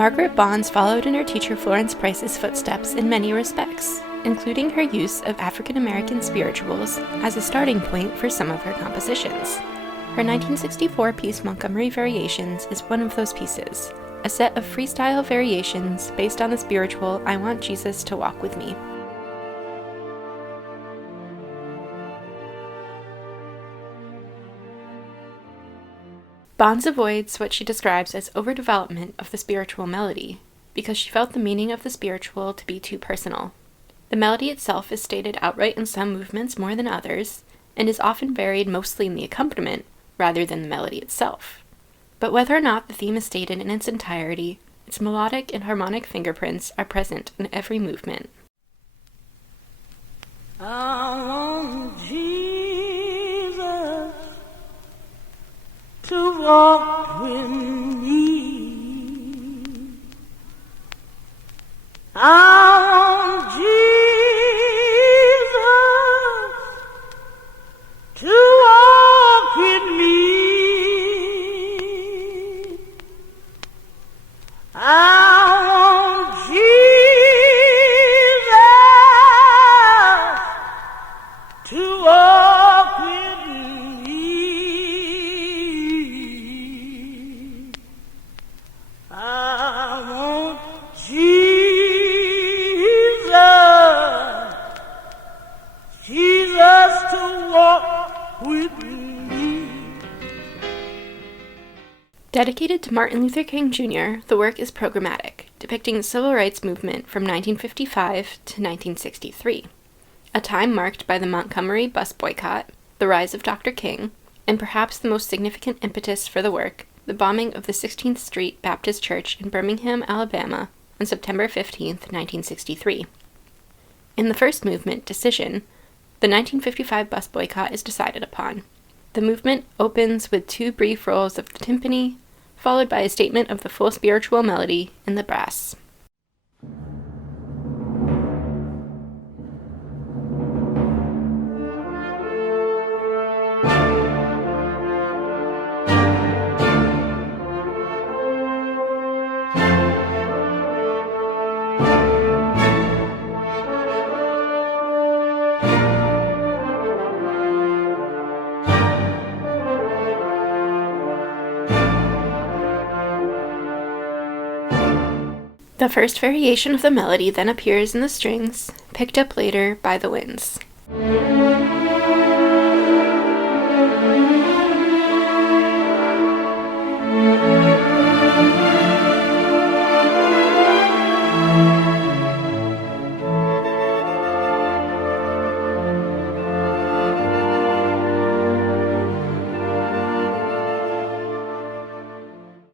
Margaret Bonds followed in her teacher Florence Price's footsteps in many respects, including her use of African American spirituals as a starting point for some of her compositions. Her 1964 piece Montgomery Variations is one of those pieces, a set of freestyle variations based on the spiritual I Want Jesus to Walk With Me. Bonds avoids what she describes as overdevelopment of the spiritual melody, because she felt the meaning of the spiritual to be too personal. The melody itself is stated outright in some movements more than others, and is often varied mostly in the accompaniment, rather than the melody itself. But whether or not the theme is stated in its entirety, its melodic and harmonic fingerprints are present in every movement. I want Jesus to walk with me. I want Jesus to walk with me. I want Jesus to walk with me. I want Jesus to walk with me. Dedicated to Martin Luther King Jr., the work is programmatic, depicting the civil rights movement from 1955 to 1963, a time marked by the Montgomery bus boycott, the rise of Dr. King, and perhaps the most significant impetus for the work, the bombing of the 16th Street Baptist Church in Birmingham, Alabama, on September 15, 1963. In the first movement, Decision, the 1955 bus boycott is decided upon. The movement opens with 2 brief rolls of the timpani, followed by a statement of the full spiritual melody in the brass. The first variation of the melody then appears in the strings, picked up later by the winds.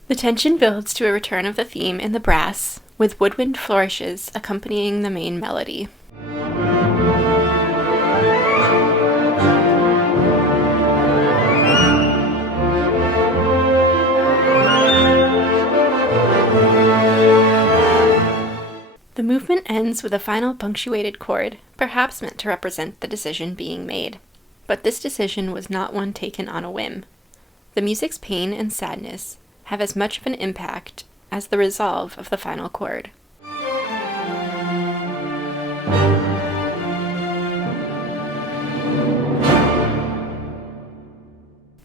The tension builds to a return of the theme in the brass, with woodwind flourishes accompanying the main melody. The movement ends with a final punctuated chord, perhaps meant to represent the decision being made. But this decision was not one taken on a whim. The music's pain and sadness have as much of an impact as the resolve of the final chord.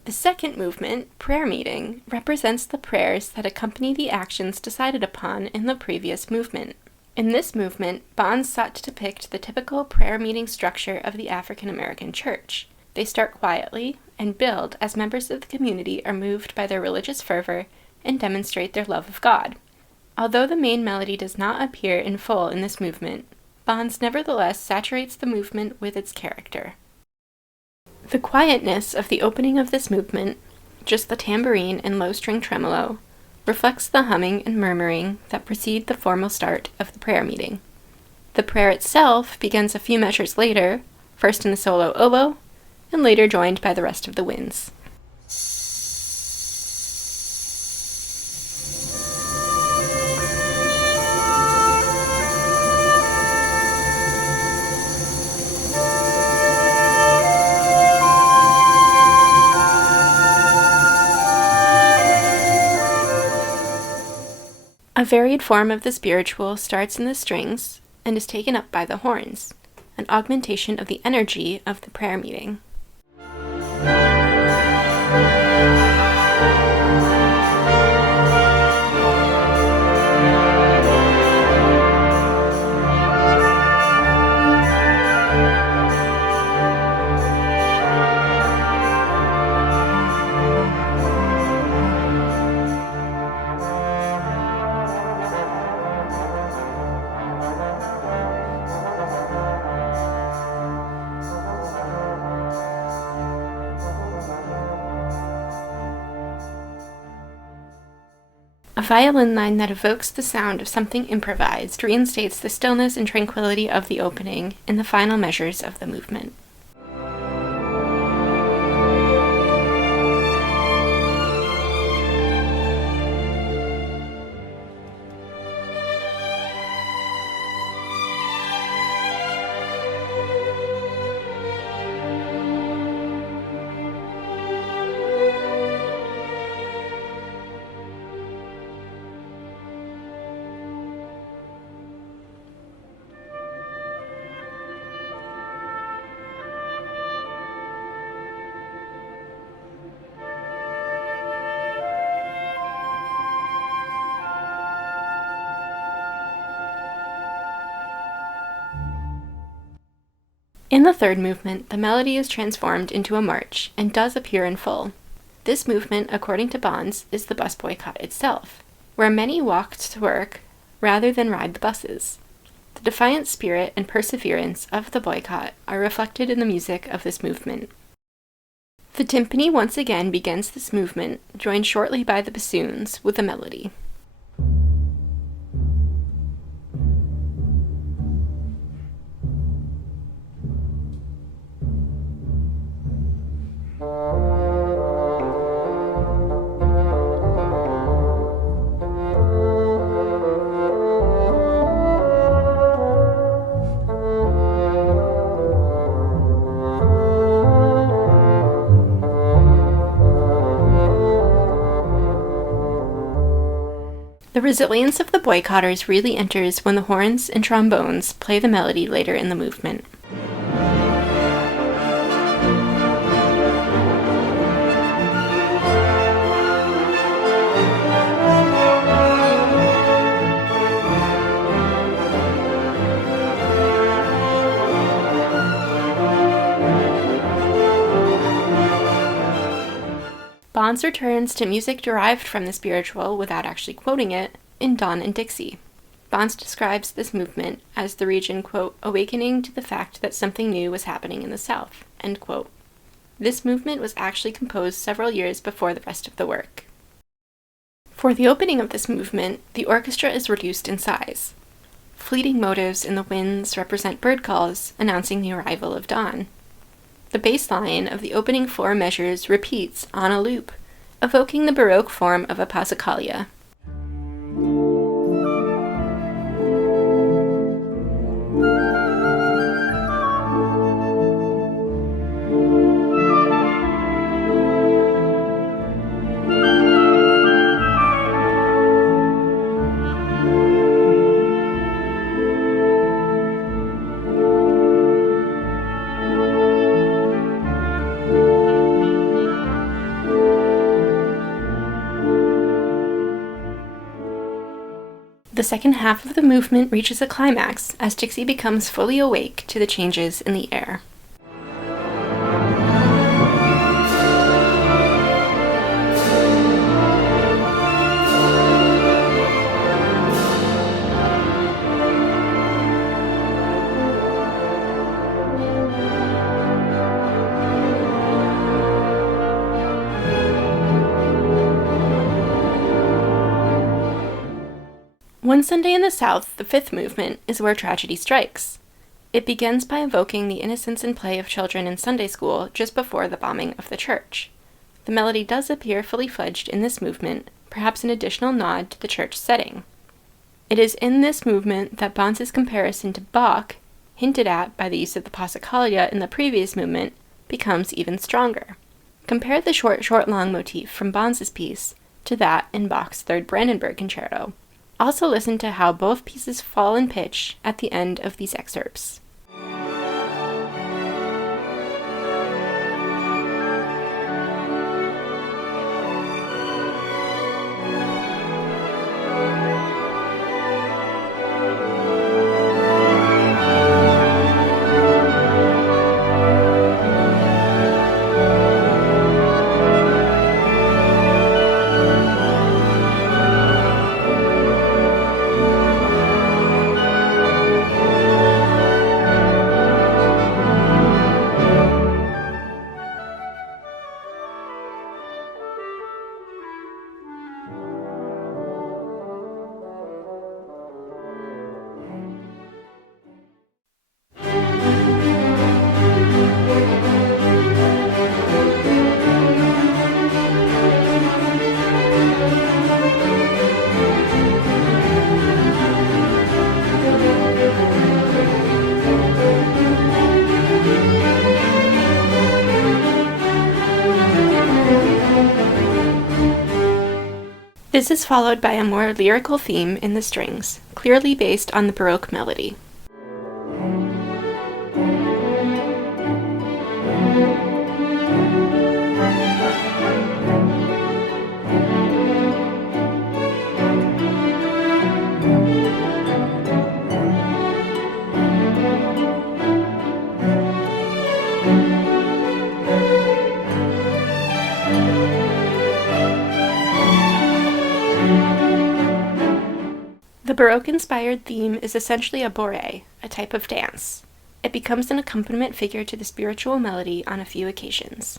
The second movement, Prayer Meeting, represents the prayers that accompany the actions decided upon in the previous movement. In this movement, Bonds sought to depict the typical prayer meeting structure of the African American church. They start quietly and build as members of the community are moved by their religious fervor and demonstrate their love of God. Although the main melody does not appear in full in this movement, Bonds nevertheless saturates the movement with its character. The quietness of the opening of this movement, just the tambourine and low-string tremolo, reflects the humming and murmuring that precede the formal start of the prayer meeting. The prayer itself begins a few measures later, first in the solo oboe, and later joined by the rest of the winds. A varied form of the spiritual starts in the strings and is taken up by the horns, an augmentation of the energy of the prayer meeting. A violin line that evokes the sound of something improvised reinstates the stillness and tranquility of the opening in the final measures of the movement. In the third movement, the melody is transformed into a march and does appear in full. This movement, according to Bonds, is the bus boycott itself, where many walked to work rather than ride the buses. The defiant spirit and perseverance of the boycott are reflected in the music of this movement. The timpani once again begins this movement, joined shortly by the bassoons with a melody. The resilience of the boycotters really enters when the horns and trombones play the melody later in the movement. Bonds returns to music derived from the spiritual without actually quoting it in Dawn and Dixie. Bonds describes this movement as the region, quote, awakening to the fact that something new was happening in the South, end quote. This movement was actually composed several years before the rest of the work. For the opening of this movement, the orchestra is reduced in size. Fleeting motives in the winds represent bird calls announcing the arrival of dawn. The bass line of the opening four measures repeats on a loop, evoking the Baroque form of a passacaglia. The second half of the movement reaches a climax as Dixie becomes fully awake to the changes in the air. One Sunday in the South, the fifth movement, is where tragedy strikes. It begins by evoking the innocence and play of children in Sunday school just before the bombing of the church. The melody does appear fully fledged in this movement, perhaps an additional nod to the church setting. It is in this movement that Bonds' comparison to Bach, hinted at by the use of the passacaglia in the previous movement, becomes even stronger. Compare the short-long motif from Bonds' piece to that in Bach's Third Brandenburg Concerto. Also listen to how both pieces fall in pitch at the end of these excerpts. This is followed by a more lyrical theme in the strings, clearly based on the Baroque melody. The Baroque-inspired theme is essentially a bourrée, a type of dance. It becomes an accompaniment figure to the spiritual melody on a few occasions.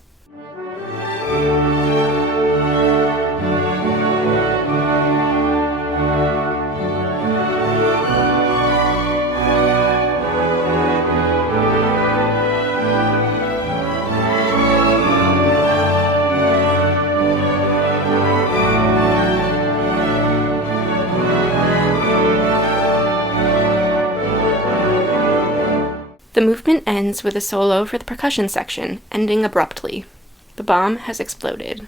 The movement ends with a solo for the percussion section, ending abruptly. The bomb has exploded.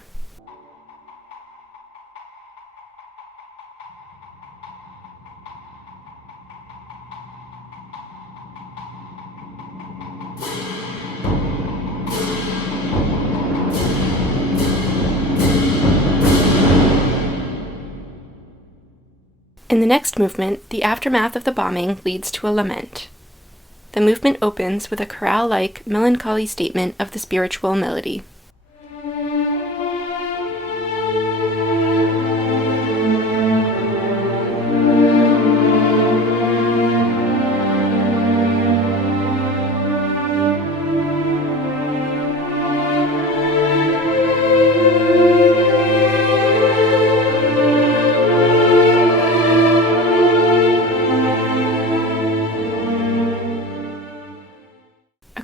In the next movement, the aftermath of the bombing leads to a lament. The movement opens with a chorale-like, melancholy statement of the spiritual melody.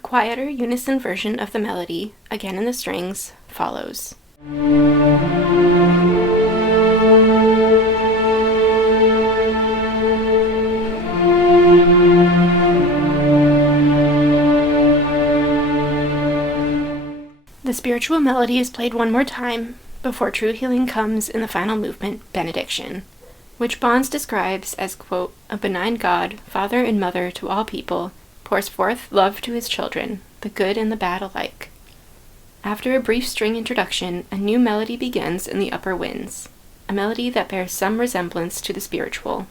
Quieter unison version of the melody, again in the strings, follows. The spiritual melody is played one more time before true healing comes in the final movement, Benediction, which Bonds describes as, quote, a benign God, father and mother to all people, pours forth love to his children, the good and the bad alike. After a brief string introduction, a new melody begins in the upper winds, a melody that bears some resemblance to the spiritual.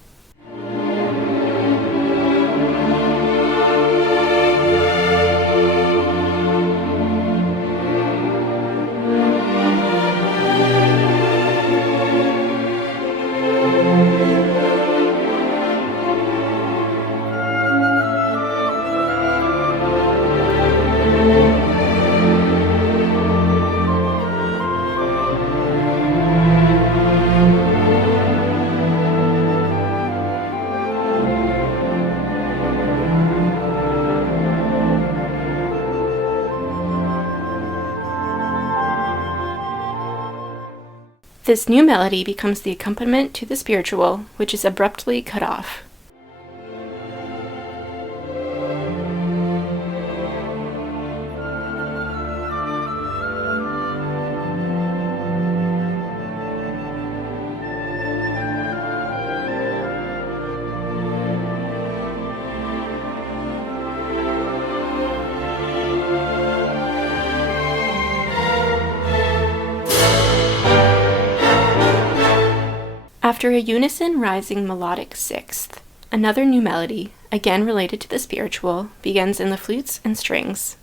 This new melody becomes the accompaniment to the spiritual, which is abruptly cut off. After a unison rising melodic sixth, another new melody, again related to the spiritual, begins in the flutes and strings.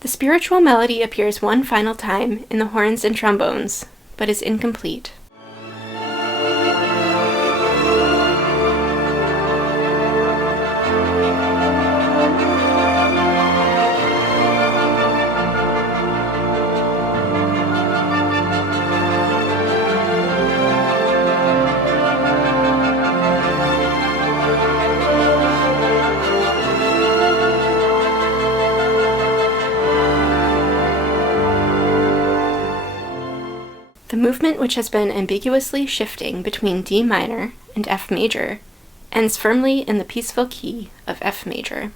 The spiritual melody appears one final time in the horns and trombones, but is incomplete. The movement, which has been ambiguously shifting between D minor and F major, ends firmly in the peaceful key of F major.